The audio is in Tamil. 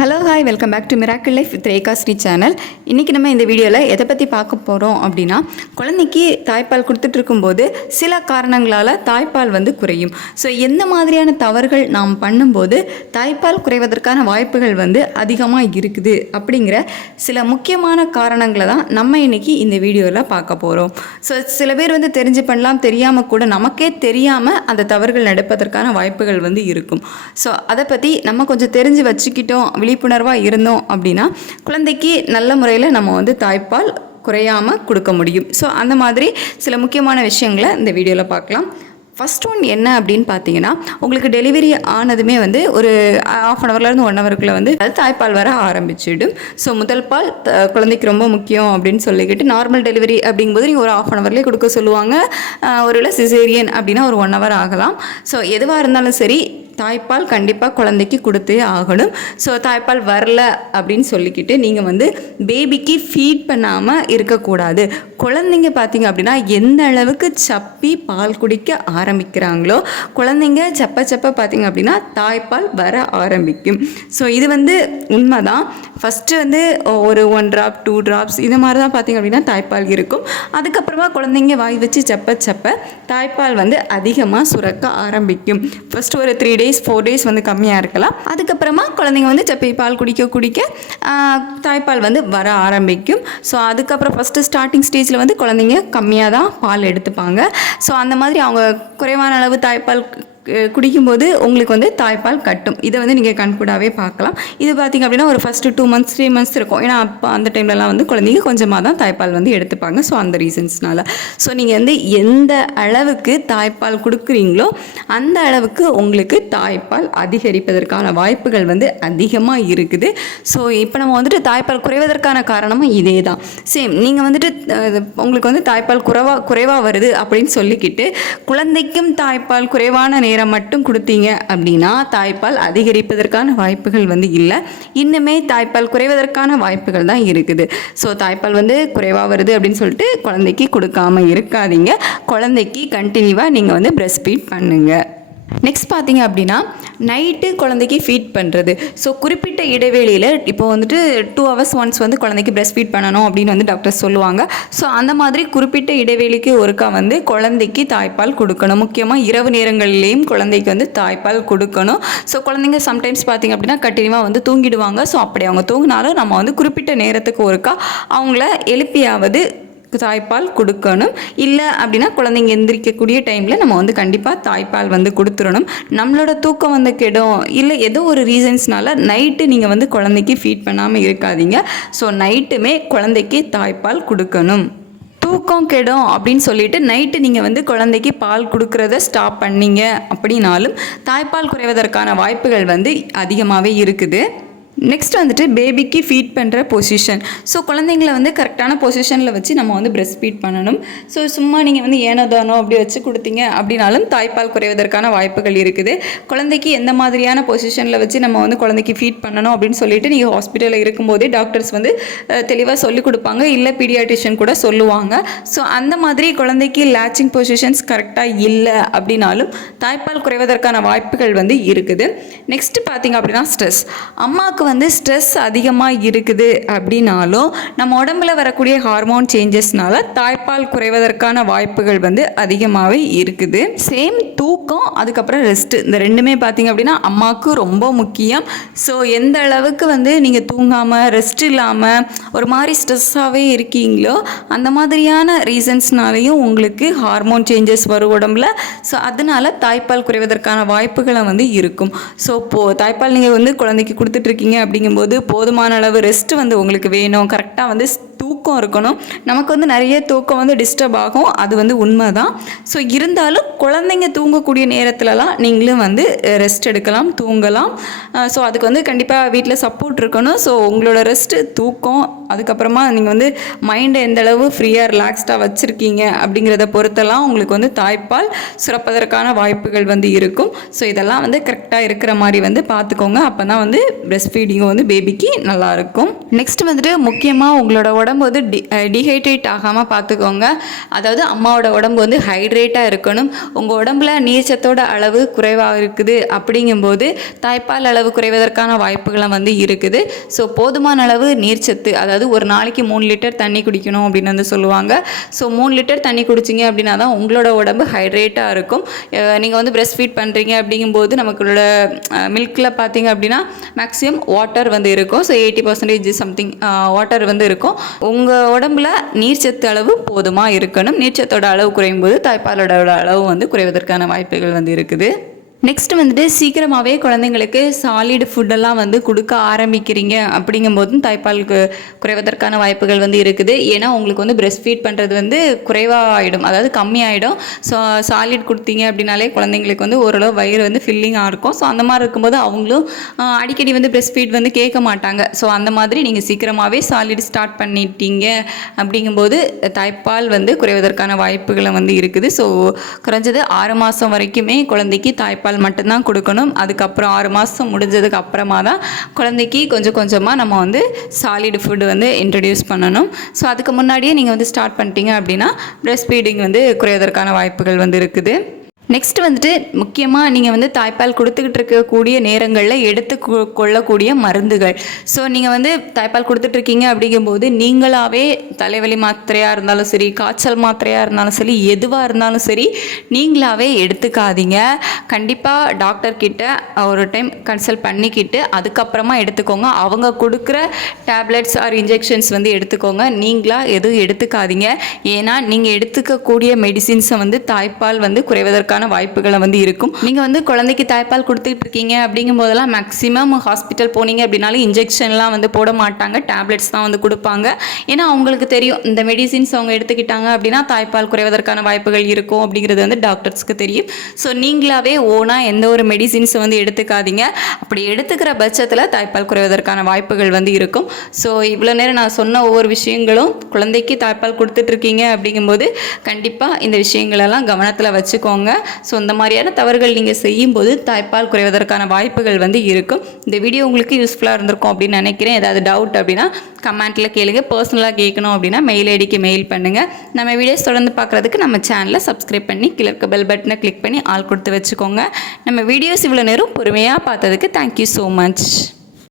Hello hi welcome back to miracle life with Rekha Sri channel. இன்றைக்கி நம்ம இந்த வீடியோவில் எதை பற்றி பார்க்க போகிறோம் அப்படின்னா, குழந்தைக்கு தாய்ப்பால் கொடுத்துட்டு இருக்கும்போது சில காரணங்களால் தாய்ப்பால் குறையும். ஸோ எந்த மாதிரியான தவறுகள் நாம் பண்ணும்போது தாய்ப்பால் குறைவதற்கான வாய்ப்புகள் அதிகமாக இருக்குது அப்படிங்கிற சில முக்கியமான காரணங்களை தான் நம்ம இன்றைக்கி இந்த வீடியோவில் பார்க்க போகிறோம். ஸோ சில பேர் தெரிஞ்சு பண்ணலாம், தெரியாமல் கூட நமக்கே தெரியாமல் அந்த தவறுகள் நடப்பதற்கான வாய்ப்புகள் இருக்கும். ஸோ அதை பற்றி நம்ம கொஞ்சம் தெரிஞ்சு வச்சுக்கிட்டோம், விழிப்புணர்வாக இருந்தோம் அப்படின்னா குழந்தைக்கு நல்ல முறையில் நம்ம தாய்ப்பால் குறையாமல் கொடுக்க முடியும். ஸோ அந்த மாதிரி சில முக்கியமான விஷயங்களை இந்த வீடியோவில் பார்க்கலாம். ஃபஸ்ட் ஒன் என்ன அப்படின்னு பார்த்தீங்கன்னா, உங்களுக்கு டெலிவரி ஆனதுமே ஒரு ½ அன் ஹவர்லேருந்து 1 ஹவருக்குள்ளே அது தாய்ப்பால் வர ஆரம்பிச்சிடும். ஸோ முதல் பால் குழந்தைக்கு ரொம்ப முக்கியம் அப்படின்னு சொல்லிக்கிட்டு, நார்மல் டெலிவரி அப்படிங்கும்போது நீங்கள் ஒரு ½ அன் ஹவர்லேயே கொடுக்க சொல்லுவாங்க. ஒருவேளை சிசேரியன் அப்படின்னா ஒரு 1 ஹவர் ஆகலாம். ஸோ எதுவாக இருந்தாலும் சரி, தாய்ப்பால் கண்டிப்பாக குழந்தைக்கு கொடுத்தே ஆகணும். ஸோ தாய்ப்பால் வரல அப்படின்னு சொல்லிக்கிட்டு நீங்கள் பேபிக்கு ஃபீட் பண்ணாமல் இருக்கக்கூடாது. குழந்தைங்க பார்த்தீங்க அப்படின்னா எந்த அளவுக்கு சப்பி பால் குடிக்க ஆரம்பிக்கிறாங்களோ, குழந்தைங்க சப்ப பார்த்தீங்க அப்படின்னா தாய்ப்பால் வர ஆரம்பிக்கும். ஸோ இது உண்மைதான். ஃபஸ்ட்டு ஒரு 1 ட்ராப் 2 ட்ராப்ஸ் இது மாதிரி தான் பார்த்தீங்க அப்படின்னா தாய்ப்பால் இருக்கும். அதுக்கப்புறமா குழந்தைங்க வாய் வச்சு சப்ப தாய்ப்பால் அதிகமாக சுரக்க ஆரம்பிக்கும். ஃபஸ்ட்டு ஒரு 3 days 4 days கம்மியாக இருக்கலாம். அதுக்கப்புறமா குழந்தைங்க சப்பை பால் குடிக்க தாய்ப்பால் வர ஆரம்பிக்கும். ஸோ அதுக்கப்புறம் ஃபஸ்ட்டு ஸ்டார்டிங் ஸ்டேஜில் குழந்தைங்க கம்மியாக தான் பால் எடுத்துப்பாங்க. ஸோ அந்த மாதிரி அவங்க குறைவான அளவு தாய்ப்பால் குடிக்கும்போது உங்களுக்கு தாய்ப்பால் கட்டும். இதை நீங்கள் கண்கூடாவே பார்க்கலாம். இது பார்த்திங்க அப்படின்னா ஒரு ஃபஸ்ட்டு 2 months 3 months இருக்கும். ஏன்னா அப்போ அந்த டைம்லலாம் குழந்தைங்க கொஞ்சமாக தான் தாய்ப்பால் எடுத்துப்பாங்க. ஸோ அந்த ரீசன்ஸ்னால நீங்கள் எந்த அளவுக்கு தாய்ப்பால் கொடுக்குறீங்களோ அந்த அளவுக்கு உங்களுக்கு தாய்ப்பால் அதிகரிப்பதற்கான வாய்ப்புகள் அதிகமாக இருக்குது. ஸோ இப்போ நம்ம தாய்ப்பால் குறைவதற்கான காரணமும் இதே தான். சேம் நீங்கள் உங்களுக்கு தாய்ப்பால் குறைவாக வருது அப்படின்னு சொல்லிக்கிட்டு குழந்தைக்கும் தாய்ப்பால் குறைவான நேரம் மட்டும் கொடுத்தீங்க அப்படின்னா தாய்ப்பால் அதிகரிப்பதற்கான வாய்ப்புகள் இல்லை. இன்னுமே தாய்ப்பால் குறைவதற்கான வாய்ப்புகள் தான் இருக்குது. ஸோ தாய்ப்பால் குறைவாக வருது அப்படின்னு சொல்லிட்டு குழந்தைக்கு கொடுக்காம இருக்காதீங்க. குழந்தைக்கு கண்டினியூவாக நீங்கள் பிரஸ்ட் ஃபீட் பண்ணுங்கள். நெக்ஸ்ட் பார்த்தீங்க அப்படின்னா, நைட்டு குழந்தைக்கு ஃபீட் பண்ணுறது. ஸோ குறிப்பிட்ட இடைவெளியில் இப்போ 2 hours ஒன்ஸ் குழந்தைக்கு பிரஸ்ட் ஃபீட் பண்ணணும் அப்படின்னு டாக்டர் சொல்லுவாங்க. ஸோ அந்த மாதிரி குறிப்பிட்ட இடைவெளிக்கு ஒருக்கா குழந்தைக்கு தாய்ப்பால் கொடுக்கணும். முக்கியமாக இரவு நேரங்களிலேயும் குழந்தைக்கு தாய்ப்பால் கொடுக்கணும். ஸோ குழந்தைங்க சம்டைம்ஸ் பார்த்திங்க அப்படின்னா கண்டினியூவாக தூங்கிடுவாங்க. ஸோ அப்படி அவங்க தூங்கினாலும் நம்ம குறிப்பிட்ட நேரத்துக்கு ஒருக்கா அவங்கள எழுப்பியாவது தாய்ப்பால் கொடுக்கணும். இல்லை அப்படின்னா குழந்தைங்க எந்திரிக்கக்கூடிய டைமில் நம்ம கண்டிப்பாக தாய்ப்பால் கொடுத்துடணும். நம்மளோட தூக்கம் கெடும், இல்லை ஏதோ ஒரு ரீசன்ஸ்னால நைட்டு நீங்கள் குழந்தைக்கு ஃபீட் பண்ணாமல் இருக்காதீங்க. ஸோ நைட்டுமே குழந்தைக்கு தாய்ப்பால் கொடுக்கணும். தூக்கம் கெடும் அப்படின்னு சொல்லிட்டு நைட்டு நீங்கள் குழந்தைக்கு பால் கொடுக்குறத ஸ்டாப் பண்ணீங்க அப்படின்னாலும் தாய்ப்பால் குறைவதற்கான வாய்ப்புகள் அதிகமாகவே இருக்குது. நெக்ஸ்ட் பேபிக்கு ஃபீட் பண்ணுற பொசிஷன். ஸோ குழந்தைங்கள கரெக்டான பொசிஷனில் வச்சு நம்ம பிரஸ்ட் ஃபீட் பண்ணணும். ஸோ சும்மா நீங்கள் ஏனோதானோ அப்படி வச்சு கொடுத்தீங்க அப்படின்னாலும் தாய்ப்பால் குறைவதற்கான வாய்ப்புகள் இருக்குது. குழந்தைக்கு எந்த மாதிரியான பொசிஷனில் வச்சு நம்ம குழந்தைக்கு ஃபீட் பண்ணணும் அப்படின்னு சொல்லிட்டு நீங்கள் ஹாஸ்பிட்டலில் இருக்கும்போதே டாக்டர்ஸ் தெளிவாக சொல்லிக் கொடுப்பாங்க, இல்லை பீடியாட்ரிஷியன் கூட சொல்லுவாங்க. ஸோ அந்த மாதிரி குழந்தைக்கு லேச்சிங் பொசிஷன்ஸ் கரெக்டாக இல்லை அப்படின்னாலும் தாய்ப்பால் குறைவதற்கான வாய்ப்புகள் இருக்குது. நெக்ஸ்ட்டு பார்த்தீங்க அப்படின்னா ஸ்ட்ரெஸ். அம்மாவுக்கு ஸ்ட்ரெஸ் அதிகமாக இருக்குது அப்படின்னாலும் நம்ம உடம்புல வரக்கூடிய ஹார்மோன் சேஞ்சஸ்னால தாய்ப்பால் குறைவதற்கான வாய்ப்புகள் அதிகமாகவே இருக்குது. சேம் தூக்கம், அதுக்கப்புறம் ரெஸ்ட்டு, இந்த ரெண்டுமே பார்த்தீங்க அப்படின்னா அம்மாவுக்கு ரொம்ப முக்கியம். ஸோ எந்த அளவுக்கு நீங்கள் தூங்காமல் ரெஸ்ட் இல்லாமல் ஒரு மாதிரி ஸ்ட்ரெஸ்ஸாகவே இருக்கீங்களோ அந்த மாதிரியான ரீசன்ஸ்னாலையும் உங்களுக்கு ஹார்மோன் சேஞ்சஸ் வரும் உடம்புல. ஸோ அதனால தாய்ப்பால் குறைவதற்கான வாய்ப்புகளை இருக்கும். ஸோ தாய்ப்பால் நீங்கள் குழந்தைக்கு கொடுத்துட்ருக்கீங்க அப்படிங்கும்போது போதுமான அளவு ரெஸ்ட் உங்களுக்கு வேணும். கரெக்டாக தூக்கம் இருக்கணும். நமக்கு நிறைய தூக்கம் டிஸ்டர்ப் ஆகும், அது உண்மை தான். ஸோ இருந்தாலும் குழந்தைங்க தூங்கக்கூடிய நேரத்துலலாம் நீங்களும் ரெஸ்ட் எடுக்கலாம், தூங்கலாம். ஸோ அதுக்கு கண்டிப்பாக வீட்டில் சப்போர்ட் இருக்கணும். ஸோ உங்களோட ரெஸ்ட்டு, தூக்கம், அதுக்கப்புறமா நீங்கள் மைண்டை எந்த அளவு ஃப்ரீயாக ரிலாக்ஸ்டாக வச்சுருக்கீங்க அப்படிங்கிறத பொறுத்தெல்லாம் உங்களுக்கு தாய்ப்பால் சுரப்பதற்கான வாய்ப்புகள் இருக்கும். ஸோ இதெல்லாம் கரெக்டாக இருக்கிற மாதிரி பார்த்துக்கோங்க. அப்போ தான் பிரஸ்ட் ஃபீடிங் பேபிக்கு நல்லாயிருக்கும். நெக்ஸ்ட் முக்கியமாக உங்களோட உடம்பு வந்து டீஹைட்ரேட் ஆகாமல் பார்த்துக்கோங்க. அதாவது அம்மாவோட உடம்பு வந்து ஹைட்ரேட்டாக இருக்கணும். உங்கள் உடம்புல நீர்ச்சத்தோட அளவு குறைவாக இருக்குது அப்படிங்கும்போது தாய்ப்பால் அளவு குறைவதற்கான வாய்ப்புகளும் வந்து இருக்குது. ஸோ போதுமான அளவு நீர்ச்சத்து, அதாவது ஒரு நாளைக்கு 3 லிட்டர் தண்ணி குடிக்கணும் அப்படின்னு வந்து சொல்லுவாங்க. ஸோ 3 லிட்டர் தண்ணி குடிச்சிங்க அப்படின்னா தான் உங்களோட உடம்பு ஹைட்ரேட்டாக இருக்கும். நீங்கள் வந்து பிரஸ்ட் ஃபீட் பண்ணுறீங்க அப்படிங்கும்போது நமக்குள்ளோட மில்கில் பார்த்தீங்க அப்படின்னா மேக்ஸிமம் வாட்டர் வந்து இருக்கும். ஸோ 80% சம்திங் வாட்டர் வந்து இருக்கும். உங்கள் உடம்புல நீர்ச்சத்து அளவு போதுமாக இருக்கணும். நீர்ச்சத்தோட அளவு குறையும் போது தாய்ப்பாலோட அளவு வந்து குறைவதற்கான வாய்ப்புகள் வந்து இருக்குது. நெக்ஸ்ட் வந்துட்டு சீக்கிரமாகவே குழந்தைங்களுக்கு சாலிட் ஃபுட்டெல்லாம் வந்து கொடுக்க ஆரம்பிக்கிறீங்க அப்படிங்கும்போதும் தாய்ப்பாலுக்கு குறைவதற்கான வாய்ப்புகள் வந்து இருக்குது. ஏன்னா உங்களுக்கு வந்து பிரஸ்ட் ஃபீட் பண்ணுறது வந்து குறைவாகிடும், அதாவது கம்மியாகிடும். ஸோ சாலிட் கொடுத்தீங்க அப்படின்னாலே குழந்தைங்களுக்கு வந்து ஓரளவு வயிறு வந்து ஃபில்லிங்காக இருக்கும். ஸோ அந்த மாதிரி இருக்கும்போது அவங்களும் அடிக்கடி வந்து பிரஸ்ட் ஃபீட் வந்து கேட்க மாட்டாங்க. ஸோ அந்த மாதிரி நீங்கள் சீக்கிரமாகவே சாலிட் ஸ்டார்ட் பண்ணிட்டீங்க அப்படிங்கும்போது தாய்ப்பால் வந்து குறைவதற்கான வாய்ப்புகளும் வந்து இருக்குது. ஸோ குறைஞ்சது 6 மாதம் வரைக்குமே குழந்தைக்கு தாய்ப்பால் மட்டும்தான் கொடுக்கணும். அதுக்கப்புறம் 6 மாதம் முடிஞ்சதுக்கு அப்புறமா தான் குழந்தைக்கு கொஞ்சம் கொஞ்சமாக நம்ம வந்து சாலிட் ஃபுட்டு வந்து இன்ட்ரடியூஸ் பண்ணணும். ஸோ அதுக்கு முன்னாடியே நீங்கள் வந்து ஸ்டார்ட் பண்ணிட்டீங்க அப்படின்னா பிரஸ்ட் ஃபீடிங் வந்து குறைவதற்கான வாய்ப்புகள் வந்து இருக்குது. நெக்ஸ்ட் வந்துட்டு முக்கியமாக நீங்கள் வந்து தாய்ப்பால் கொடுத்துக்கிட்டு இருக்கக்கூடிய நேரங்களில் கொள்ளக்கூடிய மருந்துகள். ஸோ நீங்கள் வந்து தாய்ப்பால் கொடுத்துட்ருக்கீங்க அப்படிங்கும்போது நீங்களாகவே தலைவலி மாத்திரையாக இருந்தாலும் சரி, காய்ச்சல் மாத்திரையாக இருந்தாலும் சரி, எதுவாக இருந்தாலும் சரி நீங்களாகவே எடுத்துக்காதீங்க. கண்டிப்பாக டாக்டர்கிட்ட ஒரு டைம் கன்சல்ட் பண்ணிக்கிட்டு அதுக்கப்புறமா எடுத்துக்கோங்க. அவங்க கொடுக்குற டேப்லெட்ஸ் ஆர் இன்ஜெக்ஷன்ஸ் வந்து எடுத்துக்கோங்க. நீங்களாக எதுவும் எடுத்துக்காதீங்க. ஏன்னா நீங்கள் எடுத்துக்கக்கூடிய மெடிசின்ஸை வந்து தாய்ப்பால் வந்து குறைவதற்கான வாய்ப்புகளை வந்து இருக்கும். நீங்கள் வந்து குழந்தைக்கு தாய்ப்பால் கொடுத்துட்டு இருக்கீங்க அப்படிங்கும் போதெல்லாம் மேக்ஸிமம் ஹாஸ்பிட்டல் போனீங்க அப்படின்னாலும் இன்ஜெக்ஷன்லாம் வந்து போட மாட்டாங்க, டேப்லெட்ஸ் தான் வந்து கொடுப்பாங்க. ஏன்னா அவங்களுக்கு தெரியும் இந்த மெடிசின்ஸ் அவங்க எடுத்துக்கிட்டாங்க அப்படின்னா தாய்ப்பால் குறைவதற்கான வாய்ப்புகள் இருக்கும் அப்படிங்கிறது வந்து டாக்டர்ஸ்க்கு தெரியும். ஸோ நீங்களாவே ஓனாக எந்த ஒரு மெடிசின்ஸை வந்து எடுத்துக்காதீங்க. அப்படி எடுத்துக்கிற பட்சத்தில் தாய்ப்பால் குறைவதற்கான வாய்ப்புகள் வந்து இருக்கும். ஸோ இவ்வளோ நேரம் நான் சொன்ன ஒவ்வொரு விஷயங்களும் குழந்தைக்கு தாய்ப்பால் கொடுத்துட்ருக்கீங்க அப்படிங்கும்போது கண்டிப்பாக இந்த விஷயங்களெல்லாம் கவனத்தில் வச்சுக்கோங்க. ஸோ இந்த மாதிரியான தவறுகள் நீங்கள் செய்யும்போது தாய்ப்பால் குறைவதற்கான வாய்ப்புகள் வந்து இருக்கும். இந்த வீடியோ உங்களுக்கு யூஸ்ஃபுல்லாக இருந்திருக்கும் அப்படின்னு நினைக்கிறேன். ஏதாவது டவுட் அப்படின்னா கமெண்ட்டில் கேளுங்க. பர்சனலாக கேட்கணும் அப்படின்னா மெயில் ஐடிக்கு மெயில் பண்ணுங்கள். நம்ம வீடியோஸ் தொடர்ந்து பார்க்குறதுக்கு நம்ம சேனலை சப்ஸ்கிரைப் பண்ணி கீழே இருக்க பெல் பட்டனை கிளிக் பண்ணி ஆல் கொடுத்து வச்சுக்கோங்க. நம்ம வீடியோஸ் இவ்வளோ நேரம் பொறுமையாக பார்த்ததுக்கு தேங்க்யூ ஸோ மச்.